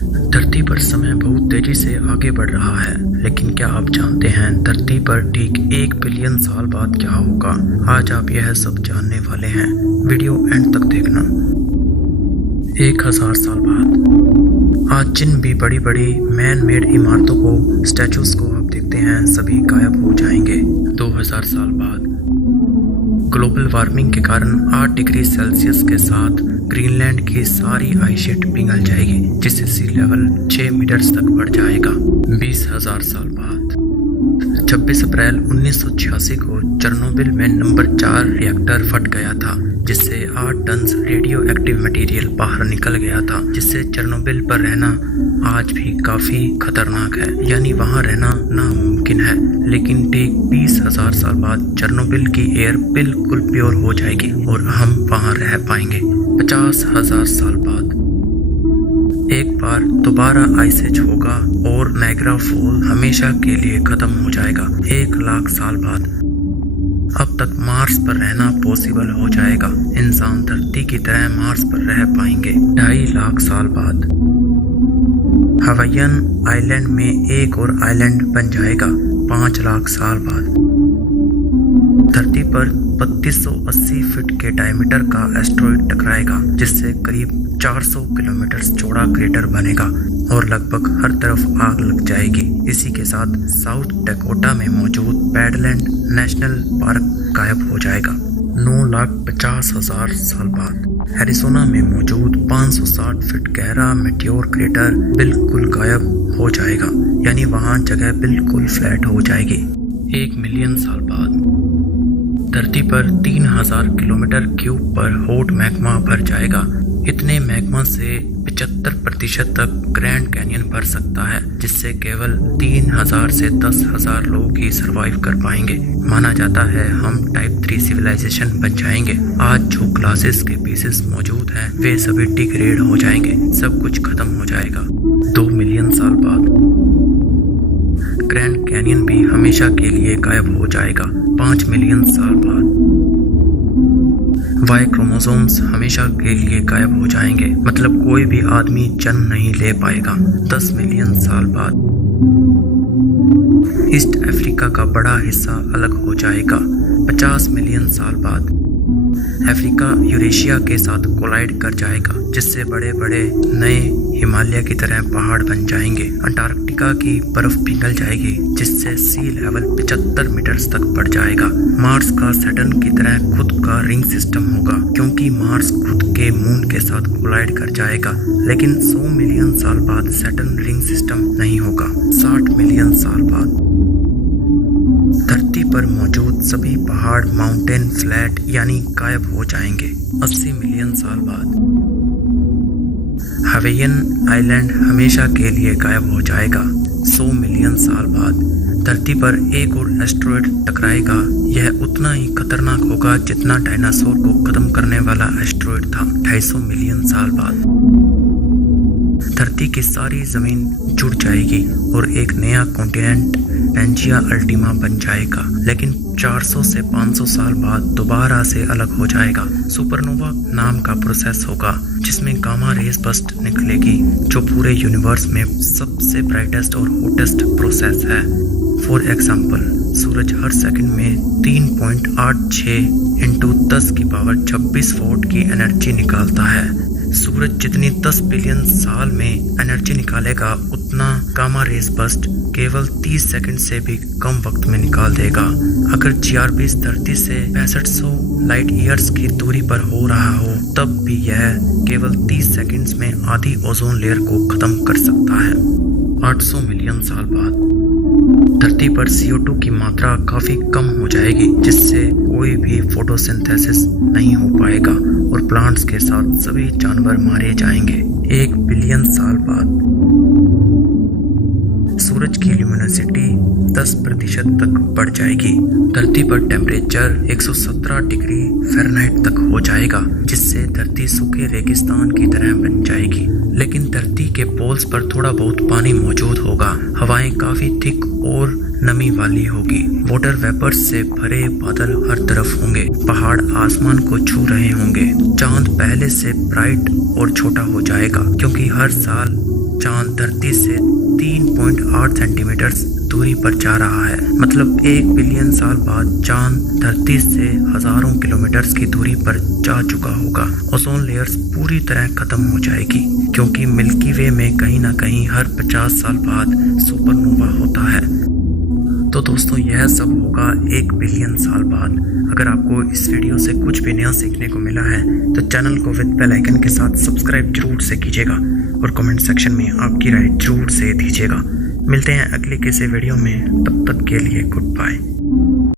धरती पर समय बहुत तेजी से आगे बढ़ रहा है, लेकिन क्या आप जानते हैं धरती पर ठीक 1 बिलियन साल बाद क्या होगा? आज आप यह सब जानने वाले हैं। वीडियो एंड तक देखना। 1000 साल बाद आज जिन भी बड़ी बड़ी मैन मेड इमारतों को, स्टैचूज को आप देखते हैं, सभी गायब हो जाएंगे। 2000 साल बाद ग्लोबल वार्मिंग के कारण 8 डिग्री सेल्सियस के साथ ग्रीनलैंड की सारी आइस शीट पिघल जाएगी, जिससे सी लेवल 6 मीटर्स तक बढ़ जाएगा। 20,000 साल बाद 26 अप्रैल 1986 को चेर्नोबिल में नंबर 4 रिएक्टर फट गया था, जिससे 8 टन रेडियो एक्टिव मटेरियल बाहर निकल गया था, जिससे चेर्नोबिल पर रहना आज भी काफी खतरनाक है, यानी वहां रहना नामुमकिन है। लेकिन ठीक 20,000 साल बाद चेर्नोबिल की एयर बिल्कुल प्योर हो जाएगी और हम वहां रह पाएंगे। 50,000 साल बाद एक बार दोबारा आइस एज होगा और नायग्रा फॉल हमेशा के लिए खत्म हो जाएगा। 1 लाख साल बाद अब तक मार्स पर रहना पॉसिबल हो जाएगा। इंसान धरती की तरह मार्स पर रह पाएंगे। 2.5 लाख साल बाद हवाईयन आइलैंड में एक और आइलैंड बन जाएगा। 5 लाख साल बाद धरती पर 3280 फीट के डायमीटर का एस्टेरॉयड टकराएगा, जिससे करीब 400 किलोमीटर चौड़ा क्रेटर बनेगा और लगभग हर तरफ आग लग जाएगी। इसी के साथ साउथ डकोटा में मौजूद बैडलैंड नेशनल पार्क गायब हो जाएगा। 9,50,000 साल बाद एरिज़ोना में मौजूद 560 फीट गहरा मेटियोर क्रेटर बिल्कुल गायब हो जाएगा, यानी वहां जगह बिल्कुल फ्लैट हो जाएगी। 1 मिलियन साल बाद धरती पर 3000 किलोमीटर क्यूब पर हॉट मैग्मा भर जाएगा। इतने मैग्मा से 75% तक ग्रैंड कैनियन भर सकता है, जिससे केवल 3000 से 10,000 लोग ही सरवाइव कर पाएंगे। माना जाता है हम टाइप 3 सिविलाइजेशन बन जाएंगे। आज जो ग्लासेस के पीसेस मौजूद हैं वे सभी डिग्रेड हो जाएंगे, सब कुछ खत्म हो जाएगा। 2 मिलियन साल बाद ग्रैंड कैनियन भी हमेशा के लिए गायब हो जाएगा। 5 मिलियन साल बाद वाई क्रोमोसोम्स हमेशा के लिए गायब हो जाएंगे, मतलब कोई भी आदमी जन्म नहीं ले पाएगा। 10 मिलियन साल बाद ईस्ट अफ्रीका का बड़ा हिस्सा अलग हो जाएगा। 50 मिलियन साल बाद अफ्रीका यूरेशिया के साथ कोलाइड कर जाएगा, जिससे बड़े बड़े नए हिमालय की तरह पहाड़ बन जाएंगे। अंटार्कटिका की बर्फ पिघल जाएगी, जिससे सी लेवल 75 मीटर्स तक बढ़ जाएगा। मार्स का सैटर्न की तरह खुद का रिंग सिस्टम होगा, क्योंकि मार्स खुद के मून के साथ कोलाइड कर जाएगा। लेकिन 100 मिलियन साल बाद सैटर्न रिंग सिस्टम नहीं होगा। 60 मिलियन साल बाद धरती पर मौजूद सभी पहाड़ माउंटेन फ्लैट यानी गायब हो जाएंगे। 80 मिलियन साल बाद हवाईयन आइलैंड हमेशा के लिए गायब हो जाएगा। 100 मिलियन साल बाद धरती पर एक और एस्टेरॉयड टकराएगा। यह उतना ही खतरनाक होगा जितना डायनासोर को खत्म करने वाला एस्टेरॉयड था। 250 मिलियन साल बाद धरती की सारी जमीन जुड़ जाएगी और एक नया कॉन्टिनेंट पैंजिया अल्टीमा बन जाएगा, लेकिन 400 से 500 साल बाद दोबारा से अलग हो जाएगा। सुपरनोवा नाम का प्रोसेस होगा, जिसमें गामा रेज बस्ट निकलेगी, जो पूरे यूनिवर्स में सबसे ब्राइटेस्ट और हॉटेस्ट प्रोसेस है। For example, Suraj her second में 3.86 इंटू 10 की पावर 26 वोट की एनर्जी निकालता है। सूरज जितनी 10 बिलियन साल में एनर्जी निकालेगा, उतना गामा रेज बस्ट केवल 30 सेकंड से भी कम वक्त में निकाल देगा। अगर GR20 धरती से 6500 लाइट ईयर्स की दूरी पर हो रहा हो, तब भी यह केवल 30 सेकंड्स में आधी ओजोन लेयर को खत्म कर सकता है। 800 मिलियन साल बाद धरती पर CO2 की मात्रा काफी कम हो जाएगी, जिससे कोई भी फोटोसिंथेसिस नहीं हो पाएगा और प्लांट्स के साथ सभी जानवर मारे जाएंगे। 1 बिलियन साल बाद सूरज की ल्यूमिनोसिटी 10% तक बढ़ जाएगी। धरती पर टेम्परेचर 117 डिग्री फ़ारेनहाइट तक हो जाएगा, जिससे धरती सूखे रेगिस्तान की तरह बन जाएगी। लेकिन धरती के पोल्स पर थोड़ा बहुत पानी मौजूद होगा। हवाएं काफी थिक और नमी वाली होगी। वाटर वेपर्स से भरे बादल हर तरफ होंगे। पहाड़ आसमान को छू रहे होंगे। चांद पहले से ब्राइट और छोटा हो जाएगा, क्योंकि हर साल चांद धरती से 3.8 सेंटीमीटर दूरी पर जा रहा है। मतलब 1 बिलियन साल बाद चांद धरती से हजारों किलोमीटर की दूरी पर जा चुका होगा। ओजोन लेयर्स पूरी तरह खत्म हो जाएगी, क्योंकि मिल्की वे में कहीं ना कहीं हर 50 साल बाद सुपरनोवा होता है। तो दोस्तों, यह सब होगा 1 बिलियन साल बाद। अगर आपको इस वीडियो से कुछ भी नया सीखने को मिला है तो चैनल को विद बेल आइकन के साथ सब्सक्राइब जरूर से कीजिएगा और कमेंट सेक्शन में आपकी राय जरूर से दीजिएगा। मिलते हैं अगले किसी वीडियो में, तब तक के लिए गुड बाय।